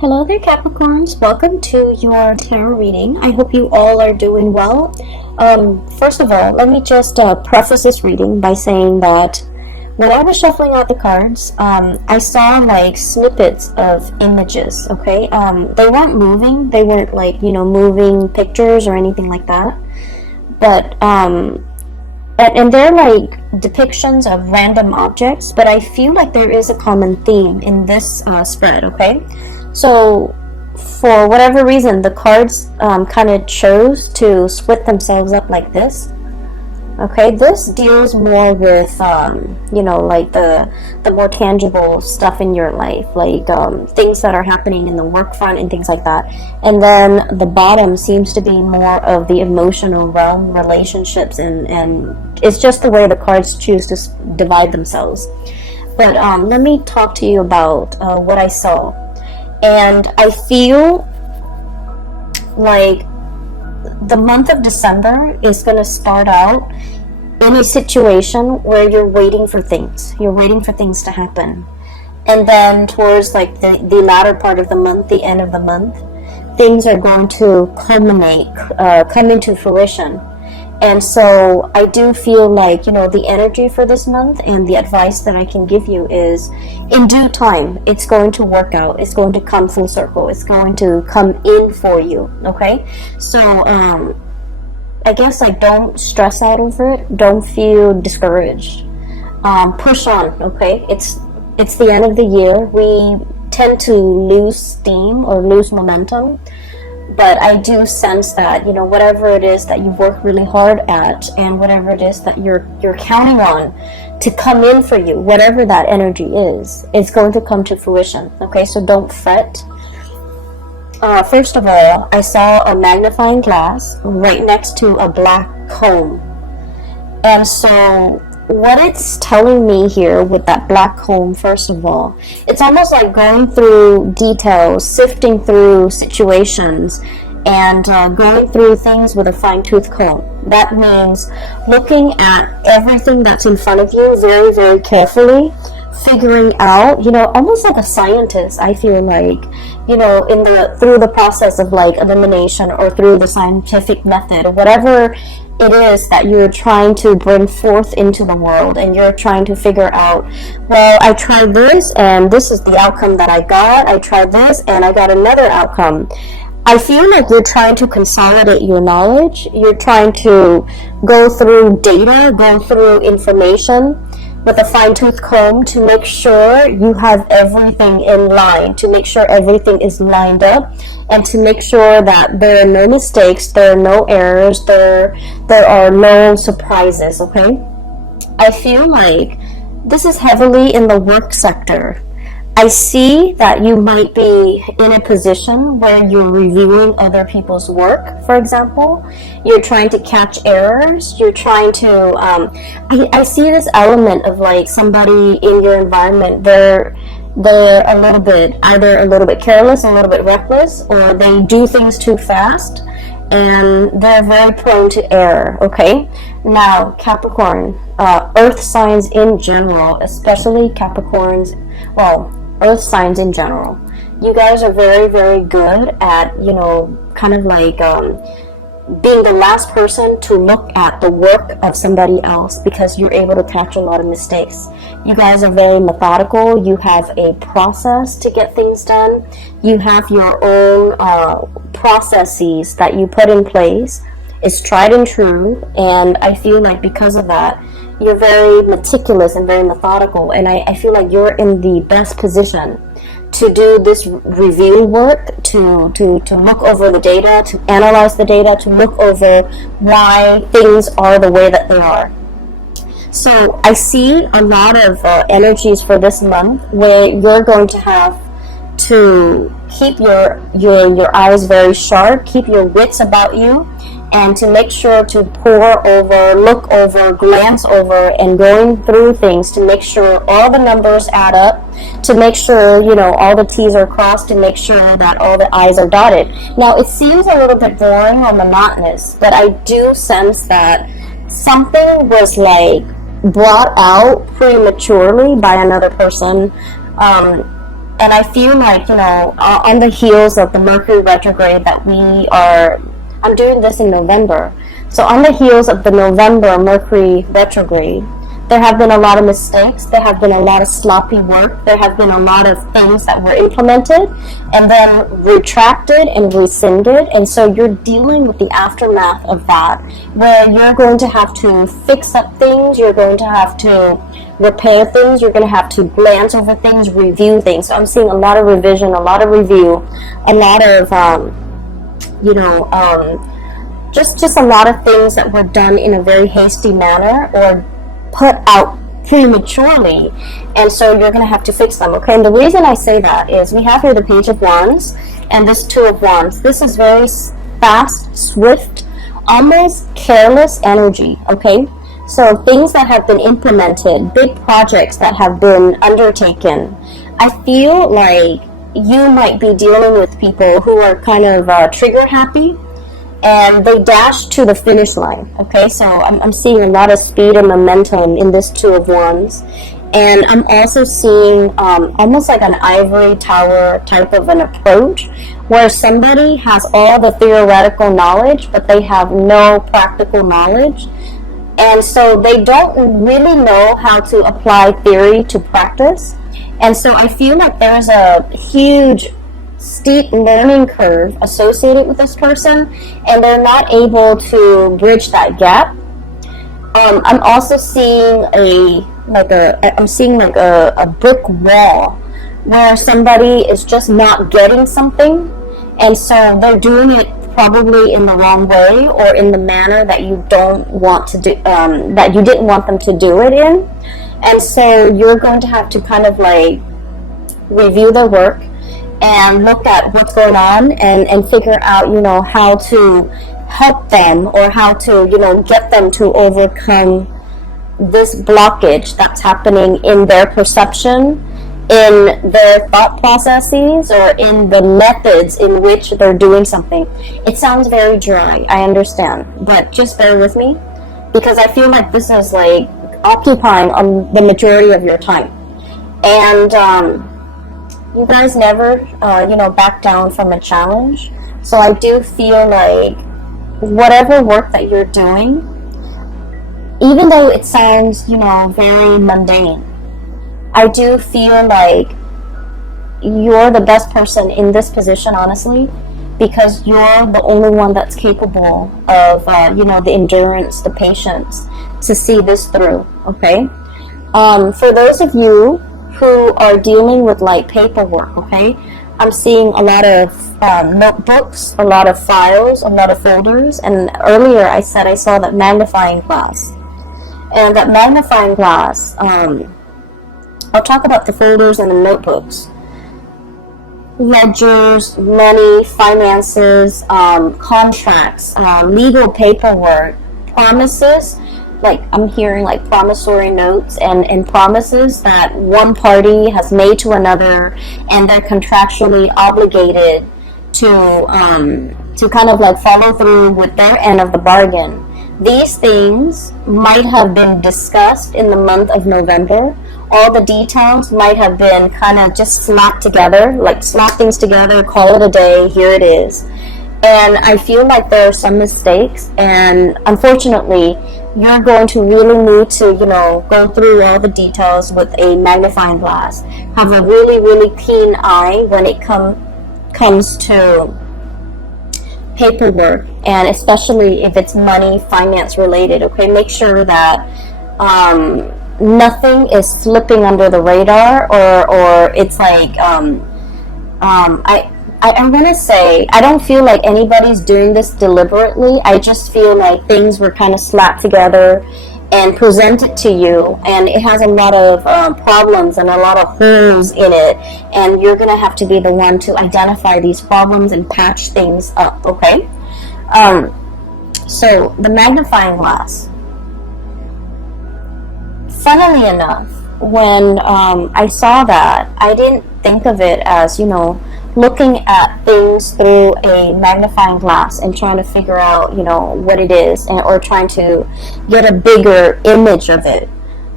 Hello there, Capricorns. Welcome to your tarot reading. I hope you all are doing well. First of all, let me just preface this reading by saying that when I was shuffling out the cards, I saw like snippets of images, okay? They weren't moving. They weren't like, moving pictures or anything like that. But, and they're like depictions of random objects, but I feel like there is a common theme in this spread, okay? So, for whatever reason, the cards kind of chose to split themselves up like this. Okay, this deals more with, like the more tangible stuff in your life, like things that are happening in the work front and things like that. And then the bottom seems to be more of the emotional realm, relationships, and it's just the way the cards choose to divide themselves. But let me talk to you about what I saw. And I feel like the month of December is going to start out in a situation where you're waiting for things. You're waiting for things to happen. And then towards like the latter part of the month, the end of the month, things are going to culminate, come into fruition. And so I do feel like, the energy for this month and the advice that I can give you is in due time, it's going to work out. It's going to come full circle. It's going to come in for you. Okay. So, I guess don't stress out over it. Don't feel discouraged. Push on. Okay. It's the end of the year. We tend to lose steam or lose momentum. But I do sense that, whatever it is that you've worked really hard at and whatever it is that you're counting on to come in for you, whatever that energy is, it's going to come to fruition. Okay, so don't fret. First of all, I saw a magnifying glass right next to a black comb. And so what it's telling me here with that black comb, first of all, it's almost like going through details, sifting through situations, and going through things with a fine-tooth comb. That means looking at everything that's in front of you very, very carefully, figuring out, almost like a scientist, I feel like, through the process of like elimination or through the scientific method or whatever it is that you're trying to bring forth into the world, and you're trying to figure out, well, I tried this and this is the outcome that I got. I tried this and I got another outcome. I feel like you're trying to consolidate your knowledge. You're trying to go through data, go through information with a fine-tooth comb to make sure you have everything in line, to make sure everything is lined up, and to make sure that there are no mistakes, there are no errors, there are no surprises, okay? I feel like this is heavily in the work sector. I see that you might be in a position where you're reviewing other people's work, for example. You're trying to catch errors. You're trying to, I see this element of like somebody in your environment, they're a little bit, either a little bit careless, a little bit reckless, or they do things too fast, and they're very prone to error, okay? Now, Capricorn, earth signs in general, especially Capricorns, earth signs in general, you guys are very, very good at, kind of like being the last person to look at the work of somebody else, because you're able to catch a lot of mistakes. You guys are very methodical. You have a process to get things done. You have your own processes that you put in place. It's tried and true, and I feel like because of that, you're very meticulous and very methodical, and I feel like you're in the best position to do this review work, to look over the data, to analyze the data, to look over why things are the way that they are. So I see a lot of energies for this month where you're going to have to keep your eyes very sharp, keep your wits about you, and to make sure to pore over, look over, glance over, and going through things to make sure all the numbers add up, to make sure, all the T's are crossed, to make sure that all the I's are dotted. Now, it seems a little bit boring or monotonous, but I do sense that something was like brought out prematurely by another person, And I feel like, on the heels of the Mercury retrograde I'm doing this in November. So on the heels of the November Mercury retrograde, there have been a lot of mistakes. There have been a lot of sloppy work. There have been a lot of things that were implemented and then retracted and rescinded. And so you're dealing with the aftermath of that, where you're going to have to fix up things. You're going to have to repair things. You're going to have to glance over things, review things. So I'm seeing a lot of revision, a lot of review, a lot of, just a lot of things that were done in a very hasty manner or put out prematurely, and so you're going to have to fix them, okay? And the reason I say that is we have here the Page of Wands and this Two of Wands. This is very fast, swift, almost careless energy, okay? So things that have been implemented, big projects that have been undertaken, I feel like you might be dealing with people who are kind of trigger happy, and they dash to the finish line, okay? So I'm seeing a lot of speed and momentum in this Two of Wands. And I'm also seeing almost like an ivory tower type of an approach, where somebody has all the theoretical knowledge, but they have no practical knowledge. And so they don't really know how to apply theory to practice. And so I feel like there's a huge steep learning curve associated with this person, and they're not able to bridge that gap. I'm also seeing a brick wall where somebody is just not getting something, and so they're doing it probably in the wrong way or in the manner that you don't want to do, that you didn't want them to do it in. And so you're going to have to kind of like review their work and look at what's going on and figure out, how to help them or how to, get them to overcome this blockage that's happening in their perception, in their thought processes, or in the methods in which they're doing something. It sounds very dry, I understand, but just bear with me, because I feel like this is like occupying the majority of your time. And you guys never, back down from a challenge. So I do feel like whatever work that you're doing, even though it sounds, very mundane, I do feel like you're the best person in this position, honestly, because you're the only one that's capable of, the endurance, the patience to see this through, okay? For those of you who are dealing with like paperwork, okay, I'm seeing a lot of notebooks, a lot of files, a lot of folders, and earlier I said I saw that magnifying glass. And that magnifying glass, I'll talk about the folders and the notebooks. Ledgers, money, finances, contracts, legal paperwork, promises. Like I'm hearing like promissory notes and promises that one party has made to another, and they're contractually obligated to kind of like follow through with their end of the bargain. These things might have been discussed in the month of November. All the details might have been kind of just slapped together, like slap things together, call it a day, here it is. And I feel like there are some mistakes, and unfortunately, you're going to really need to, go through all the details with a magnifying glass. Have a really, really keen eye when it comes to paperwork, and especially if it's money, finance related, okay? Make sure that nothing is slipping under the radar, or it's like, I'm going to say, I don't feel like anybody's doing this deliberately. I just feel like things were kind of slapped together and presented to you, and it has a lot of problems and a lot of holes in it, and you're going to have to be the one to identify these problems and patch things up, okay? So, the magnifying glass. Funnily enough, when I saw that, I didn't think of it as, looking at things through a magnifying glass and trying to figure out, what it is, or trying to get a bigger image of it.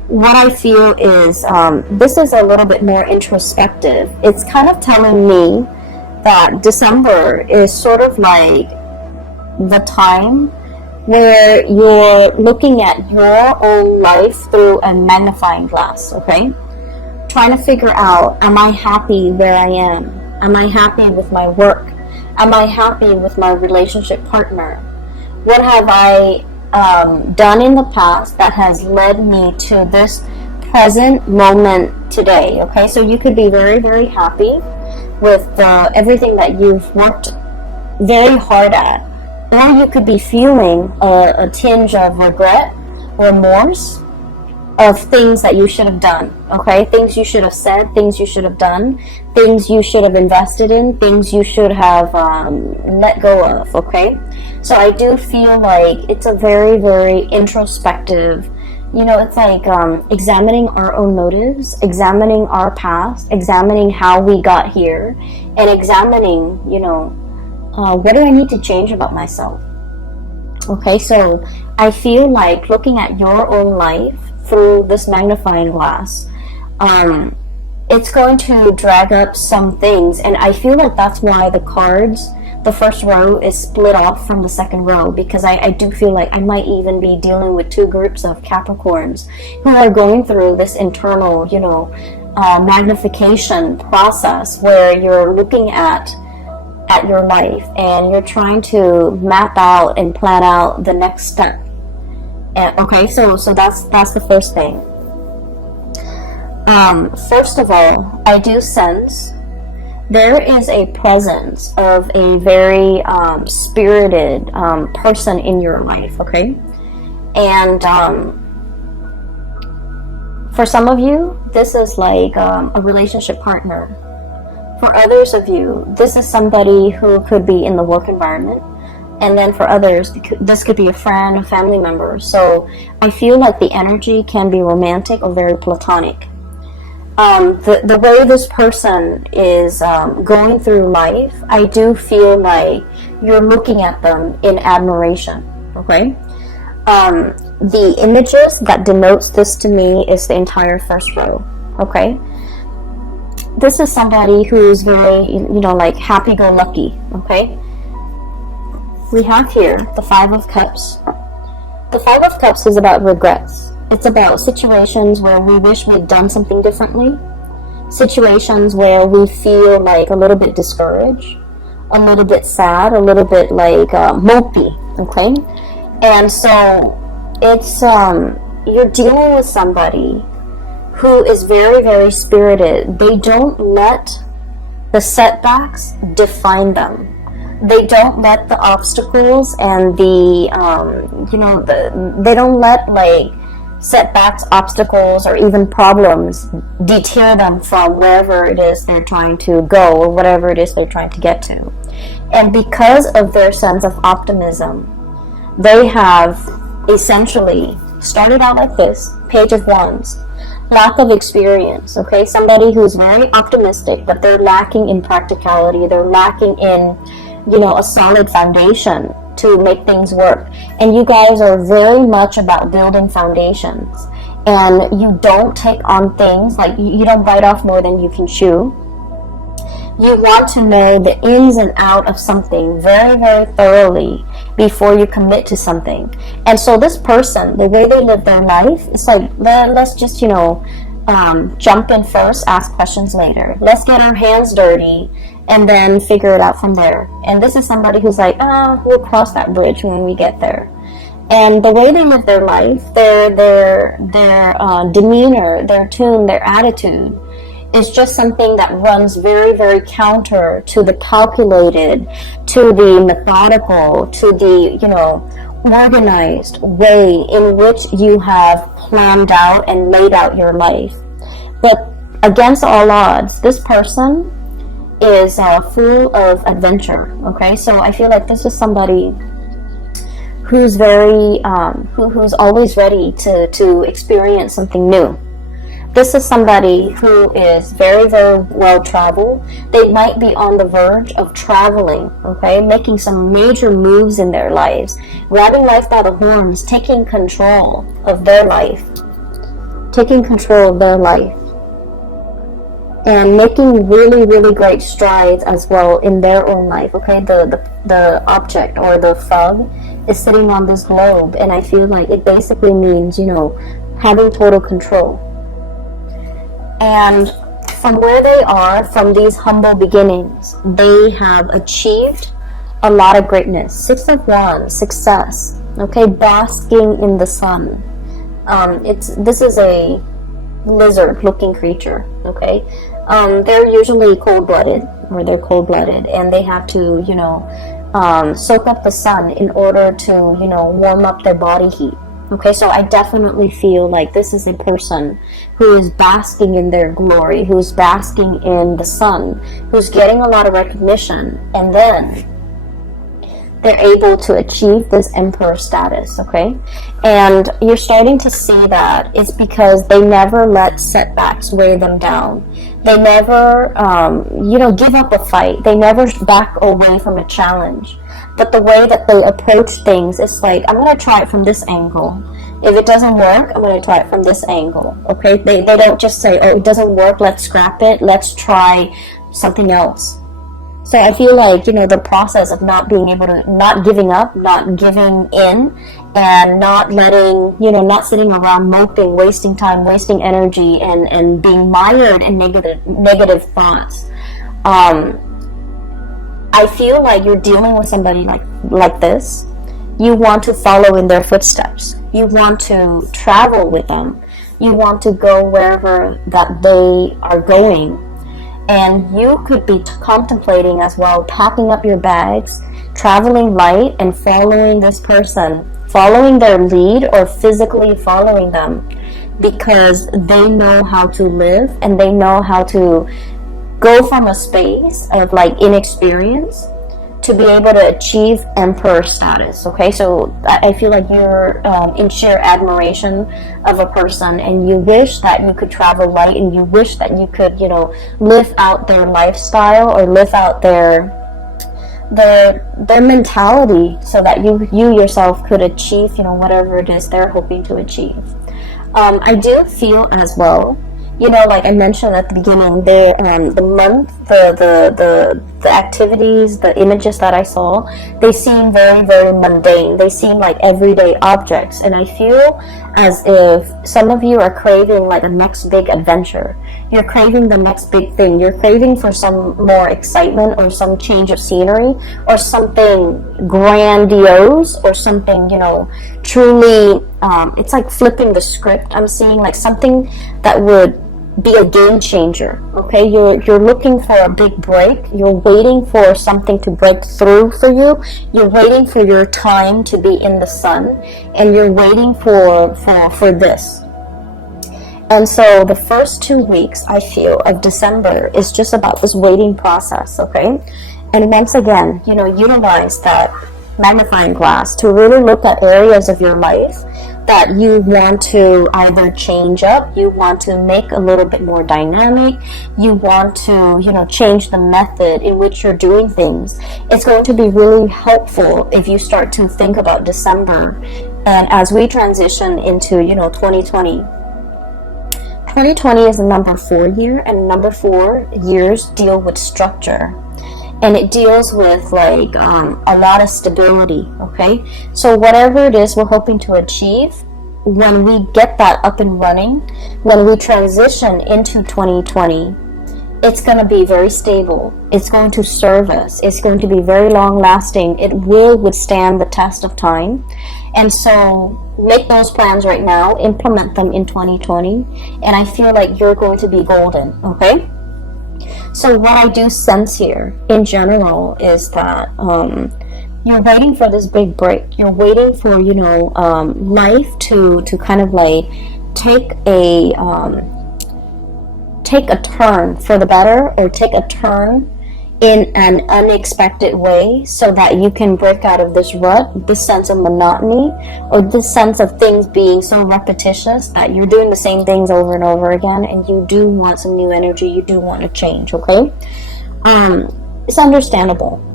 what I feel is this is a little bit more introspective. It's kind of telling me that December is sort of like the time where you're looking at your own life through a magnifying glass, okay? Trying to figure out, am I happy where I am? Am I happy with my work? Am I happy with my relationship partner? What have I done in the past that has led me to this present moment today? Okay, so you could be very, very happy with everything that you've worked very hard at, or you could be feeling a tinge of regret, remorse of things that you should have done, okay? Things you should have said, things you should have done, things you should have invested in, things you should have let go of, okay? So I do feel like it's a very, very introspective, you know, it's like examining our own motives, examining our past, examining how we got here, and examining, you know, what do I need to change about myself? Okay, so I feel like looking at your own life through this magnifying glass, it's going to drag up some things, and I feel like that's why the cards, the first row is split off from the second row, because I do feel like I might even be dealing with two groups of Capricorns who are going through this internal, you know, magnification process where you're looking at your life and you're trying to map out and plan out the next step. And, okay, so that's the first thing. First of all, I do sense there is a presence of a very spirited person in your life, okay? And for some of you, this is like a relationship partner. For others of you, this is somebody who could be in the work environment. And then for others, this could be a friend, a family member. So I feel like the energy can be romantic or very platonic. The way this person is going through life, I do feel like you're looking at them in admiration, okay? The images that denotes this to me is the entire first row, okay? This is somebody who's very, you know, like happy-go-lucky, okay? We have here the Five of Cups. The Five of Cups is about regrets. It's about situations where we wish we'd done something differently, situations where we feel like a little bit discouraged, a little bit sad, a little bit like mopey, okay? And so it's, you're dealing with somebody who is very, very spirited. They don't let the setbacks define them. They don't let the obstacles and the, you know, they don't let like setbacks, obstacles, or even problems deter them from wherever it is they're trying to go or whatever it is they're trying to get to. And because of their sense of optimism, they have essentially started out like this, Page of Wands. Lack of experience, okay? Somebody who's very optimistic, but they're lacking in practicality. They're lacking in, you know, a solid foundation to make things work. And you guys are very much about building foundations. And you don't take on things, like you don't bite off more than you can chew. You want to know the ins and out of something very, very thoroughly before you commit to something. And so this person, the way they live their life, it's like, let's just, you know, jump in first, ask questions later. Let's get our hands dirty and then figure it out from there. And this is somebody who's like, we'll cross that bridge when we get there. And the way they live their life, their demeanor, their tune, their attitude, is just something that runs very, very counter to the calculated, to the methodical, to the, you know, organized way in which you have planned out and laid out your life. But against all odds, this person is full of adventure, okay? So I feel like this is somebody who's very, who's always ready to experience something new. This is somebody who is very, very well traveled. They might be on the verge of traveling, okay, making some major moves in their lives, grabbing life by the horns, taking control of their life, taking control of their life, and making really, really great strides as well in their own life. Okay, the object or the frog is sitting on this globe, and I feel like it basically means, you know, having total control. And from where they are, from these humble beginnings, they have achieved a lot of greatness. 6 of Wands, success. Okay, basking in the sun. This is a lizard-looking creature. Okay, they're usually cold-blooded, and they have to, you know, soak up the sun in order to, you know, warm up their body heat. Okay, so I definitely feel like this is a person who is basking in their glory, who's basking in the sun, who's getting a lot of recognition, and then they're able to achieve this emperor status. Okay, and you're starting to see that it's because they never let setbacks weigh them down. They never, you know, give up a fight. They never back away from a challenge. But the way that they approach things is like, I'm going to try it from this angle. If it doesn't work, I'm going to try it from this angle. Okay, they don't just say, oh, it doesn't work, let's scrap it, let's try something else. So I feel like, you know, the process of not being able to, not giving up, not giving in, and not letting, you know, not sitting around moping, wasting time, wasting energy, and being mired in negative thoughts. I feel like you're dealing with somebody like this. You want to follow in their footsteps. You want to travel with them. You want to go wherever that they are going. And you could be contemplating as well, packing up your bags, traveling light, and following this person, following their lead or physically following them, because they know how to live and they know how to go from a space of like inexperience to be able to achieve emperor status. Okay, so I feel like you're in sheer admiration of a person, and you wish that you could travel light, and you wish that you could, you know, live out their lifestyle or live out their mentality, so that you yourself could achieve, you know, whatever it is they're hoping to achieve. I do feel as well, you know, like I mentioned at the beginning, the month, the activities, the images that I saw, they seem very, very mundane. They seem like everyday objects, and I feel as if some of you are craving like a next big adventure. You're craving the next big thing. You're craving for some more excitement, or some change of scenery, or something grandiose, or something, you know, truly, it's like flipping the script. I'm seeing like something that would be a game changer. Okay, you're looking for a big break. You're waiting for something to break through for you. You're waiting for your time to be in the sun, and you're waiting for this. And so the first 2 weeks, I feel, of December is just about this waiting process. Okay, and once again, you know, utilize that magnifying glass to really look at areas of your life that you want to either change up, you want to make a little bit more dynamic, you want to, you know, change the method in which you're doing things. It's going to be really helpful if you start to think about December, and as we transition into, you know, 2020. 2020 is a number 4 year, and number 4 years deal with structure. And it deals with like a lot of stability. Okay, so whatever it is we're hoping to achieve, when we get that up and running, when we transition into 2020, it's going to be very stable. It's going to serve us. It's going to be very long lasting. It will withstand the test of time. And so make those plans right now, implement them in 2020, and I feel like you're going to be golden. Okay, so what I do sense here in general is that you're waiting for this big break. You're waiting for, you know, life to kind of like take a turn for the better, or take a turn in an unexpected way, so that you can break out of this rut, this sense of monotony, or this sense of things being so repetitious that you're doing the same things over and over again, and you do want some new energy, you do want to change. Okay, it's understandable.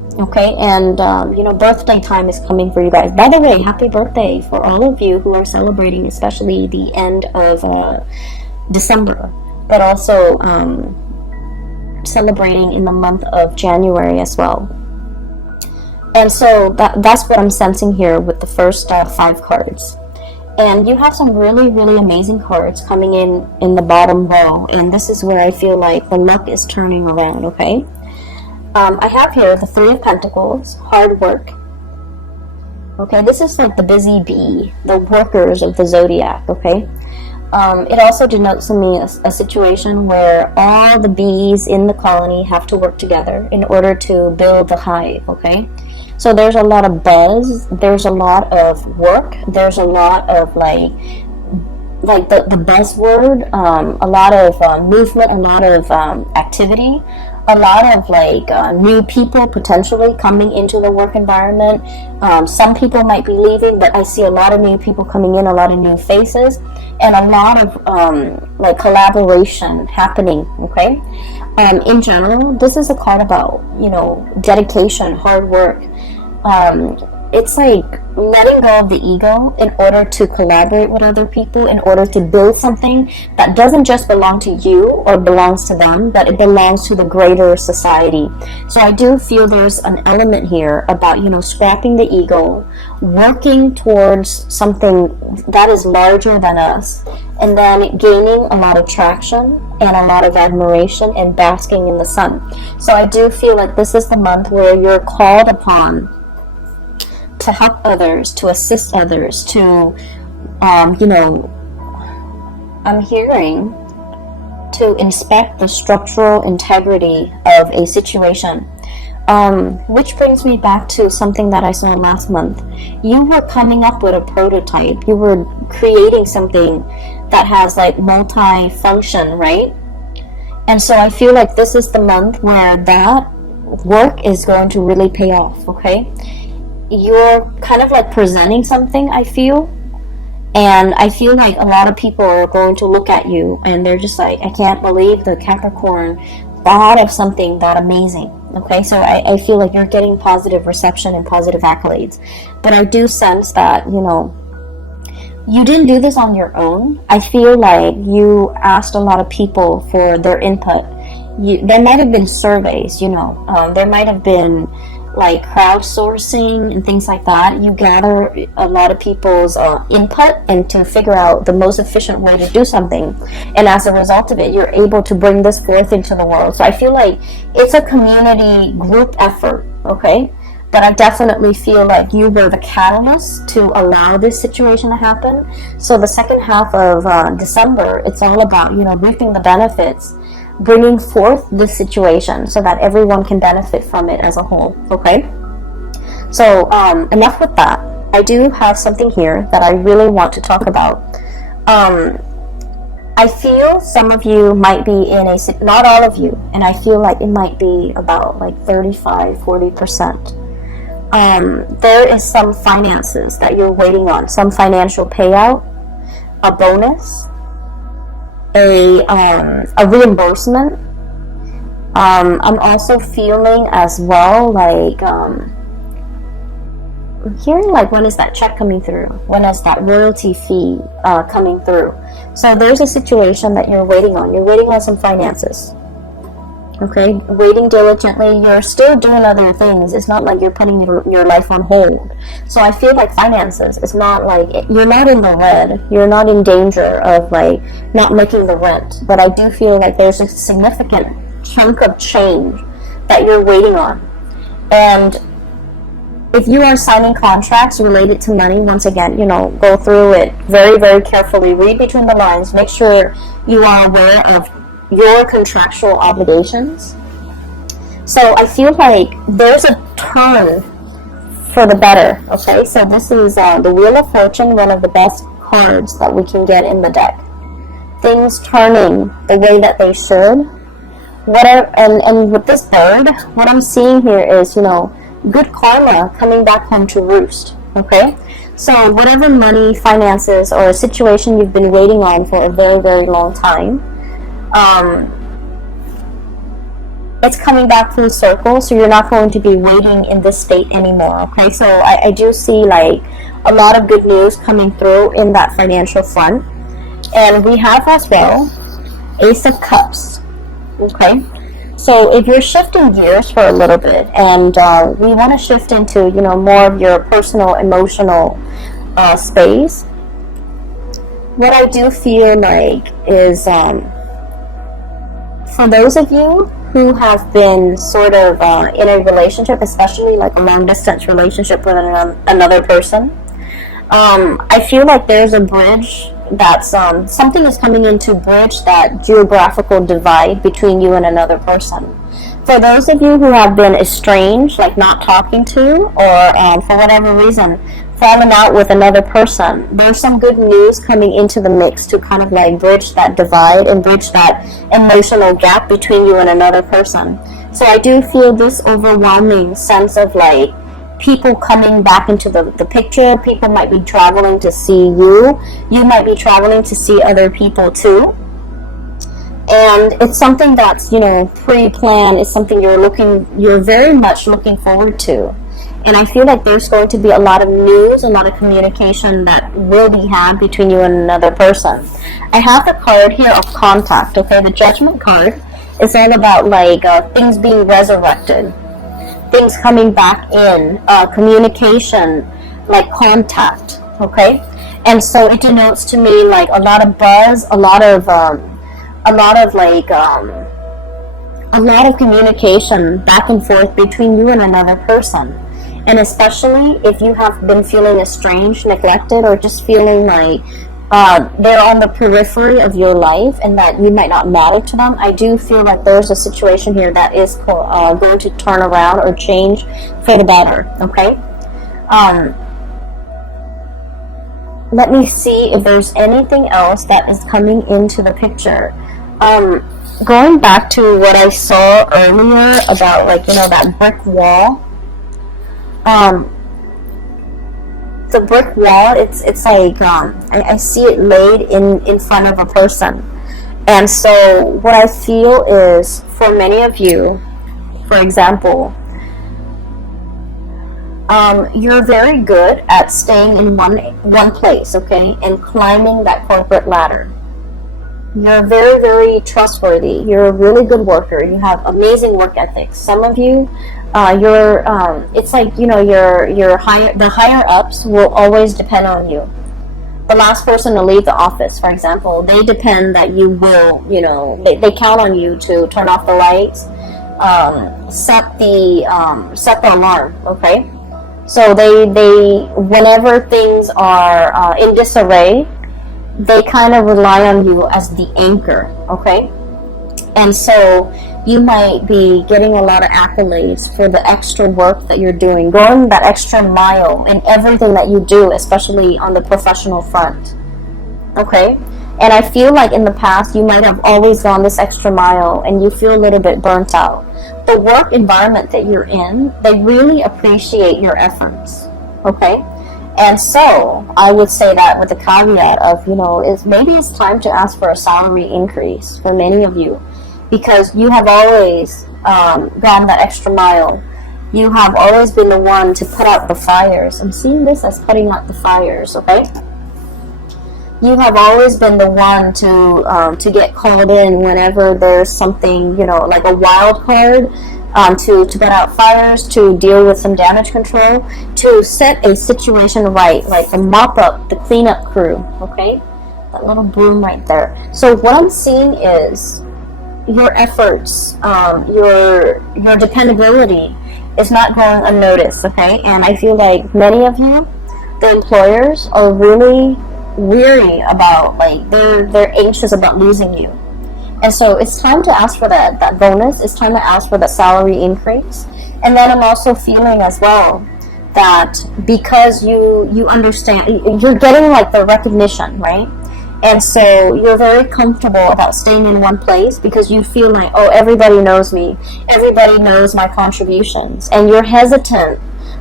Okay, and you know, birthday time is coming for you guys. By the way, happy birthday for all of you who are celebrating, especially the end of December, but also celebrating in the month of January as well. And so that's what I'm sensing here with the first 5 cards. And you have some really, really amazing cards coming in the bottom row, and this is where I feel like the luck is turning around, okay? I have here the 3 of Pentacles, hard work. Okay, this is like the busy bee, the workers of the zodiac, okay? It also denotes to me a situation where all the bees in the colony have to work together in order to build the hive, okay? So there's a lot of buzz, there's a lot of work, there's a lot of like the buzzword, a lot of movement, a lot of activity, a lot of like new people potentially coming into the work environment. Some people might be leaving, but I see a lot of new people coming in, a lot of new faces, and a lot of like collaboration happening, okay? In general, this is a card about, you know, dedication, hard work. It's like letting go of the ego in order to collaborate with other people, in order to build something that doesn't just belong to you or belongs to them, but it belongs to the greater society. So I do feel there's an element here about, you know, scrapping the ego, working towards something that is larger than us, and then gaining a lot of traction and a lot of admiration and basking in the sun. So I do feel like this is the month where you're called upon to help others, to assist others, to, you know, I'm hearing to inspect the structural integrity of a situation. Which brings me back to something that I saw last month. You were coming up with a prototype. You were creating something that has like multi-function, right? And so I feel like this is the month where that work is going to really pay off, okay? You're kind of like presenting something, I feel, and I feel like a lot of people are going to look at you and they're just like, I can't believe the Capricorn thought of something that amazing. Okay, so I feel like you're getting positive reception and positive accolades, but I do sense that, you know, you didn't do this on your own. I feel like you asked a lot of people for their input. There might have been surveys, you know, there might have been like crowdsourcing and things like that. You gather a lot of people's input and to figure out the most efficient way to do something, and as a result of it, you're able to bring this forth into the world. So I feel like it's a community group effort, okay? But I definitely feel like you were the catalyst to allow this situation to happen. So the second half of December, it's all about, you know, reaping the benefits, bringing forth this situation so that everyone can benefit from it as a whole, okay? So enough with that. I do have something here that I really want to talk about. I feel some of you might be in a, not all of you, and I feel like it might be about like 35-40%. There is some finances that you're waiting on, some financial payout, a bonus, a reimbursement. I'm also feeling as well like I'm hearing like, when is that check coming through? When is that royalty fee coming through? So there's a situation that you're waiting on. You're waiting on some finances. Okay, waiting diligently. You're still doing other things. It's not like you're putting your life on hold. So I feel like finances, it's not like, you're not in the red. You're not in danger of like not making the rent. But I do feel like there's a significant chunk of change that you're waiting on. And if you are signing contracts related to money, once again, you know, go through it very, very carefully. Read between the lines. Make sure you are aware of your contractual obligations. So I feel like there's a turn for the better, okay? So this is the Wheel of Fortune, one of the best cards that we can get in the deck. Things turning the way that they should. And with this bird, what I'm seeing here is, you know, good karma coming back home to roost, okay? So whatever money, finances, or a situation you've been waiting on for a very, very long time, it's coming back full circle, so you're not going to be waiting in this state anymore. Okay, so I do see like a lot of good news coming through in that financial front. And we have as well Ace of Cups. Okay, so if you're shifting gears for a little bit, and we want to shift into, you know, more of your personal emotional space, what I do feel like is for those of you who have been sort of in a relationship, especially like a long distance relationship with another person, I feel like there's a bridge that's something is coming in to bridge that geographical divide between you and another person. For those of you who have been estranged, like not talking to, or for whatever reason fallen out with another person, there's some good news coming into the mix to kind of like bridge that divide and bridge that emotional gap between you and another person. So I do feel this overwhelming sense of like people coming back into the picture. People might be traveling to see you. You might be traveling to see other people too. And it's something that's, you know, pre-planned. It's something you're very much looking forward to. And I feel like there's going to be a lot of news, a lot of communication that will be had between you and another person. I have the card here of contact, okay? The Judgment card is all about like things being resurrected, things coming back in, communication, like contact, okay? And so it denotes to me like a lot of buzz, a lot of communication back and forth between you and another person. And especially if you have been feeling estranged, neglected, or just feeling like they're on the periphery of your life and that you might not matter to them, I do feel like there's a situation here that is going to turn around or change for the better, okay? Let me see if there's anything else that is coming into the picture. Going back to what I saw earlier about, like, you know, that brick wall. The brick wall, it's like I see it laid in front of a person. And so what I feel is, for many of you, for example, you're very good at staying in one place, okay, and climbing that corporate ladder. You're very, very trustworthy. You're a really good worker. You have amazing work ethics. Some of you, it's like, you know, the higher ups will always depend on you. The last person to leave the office, for example, they depend that you will, you know, they count on you to turn off the lights, set the alarm, okay? So they whenever things are in disarray, they kind of rely on you as the anchor, okay? And so you might be getting a lot of accolades for the extra work that you're doing, going that extra mile in everything that you do, especially on the professional front, okay? And I feel like in the past you might have always gone this extra mile and you feel a little bit burnt out. The work environment that you're in, they really appreciate your efforts, okay? And so I would say that with the caveat of, you know, maybe it's time to ask for a salary increase for many of you, because you have always gone that extra mile. You have always been the one to put out the fires. I'm seeing this as putting out the fires, okay? You have always been the one to get called in whenever there's something, you know, like a wild card, to put out fires, to deal with some damage control, to set a situation right, like the mop up, the cleanup crew, okay? That little broom right there. So what I'm seeing is your efforts, your dependability is not going unnoticed, okay? And I feel like many of you, the employers, are really weary about, like, they're anxious about losing you. And so it's time to ask for that bonus. It's time to ask for that salary increase. And then I'm also feeling as well that because you understand, you're getting like the recognition, right? And so you're very comfortable about staying in one place because you feel like, oh, everybody knows me. Everybody knows my contributions. And you're hesitant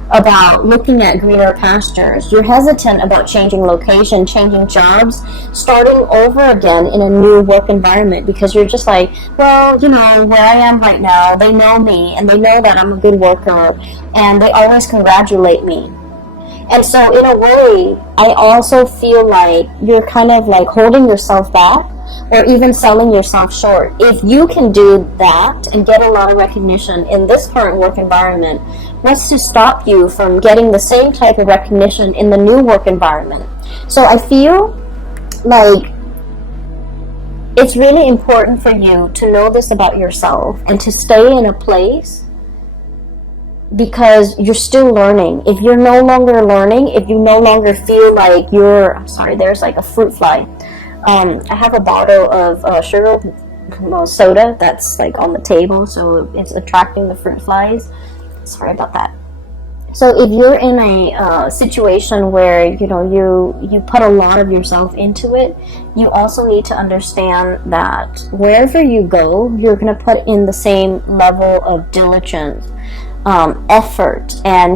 about looking at greener pastures. You're hesitant about changing location, changing jobs, starting over again in a new work environment, because you're just like, well, you know, where I am right now, they know me and they know that I'm a good worker and they always congratulate me. And so in a way, I also feel like you're kind of like holding yourself back or even selling yourself short. If you can do that and get a lot of recognition in this current work environment, what's to stop you from getting the same type of recognition in the new work environment? So I feel like it's really important for you to know this about yourself and to stay in a place, because you're still learning. If you're no longer learning, if you no longer feel like you're, sorry, there's like a fruit fly. I have a bottle of sugar soda that's like on the table, so it's attracting the fruit flies. Sorry about that. So if you're in a situation where, you know, you put a lot of yourself into it, you also need to understand that wherever you go, you're going to put in the same level of diligence, effort, and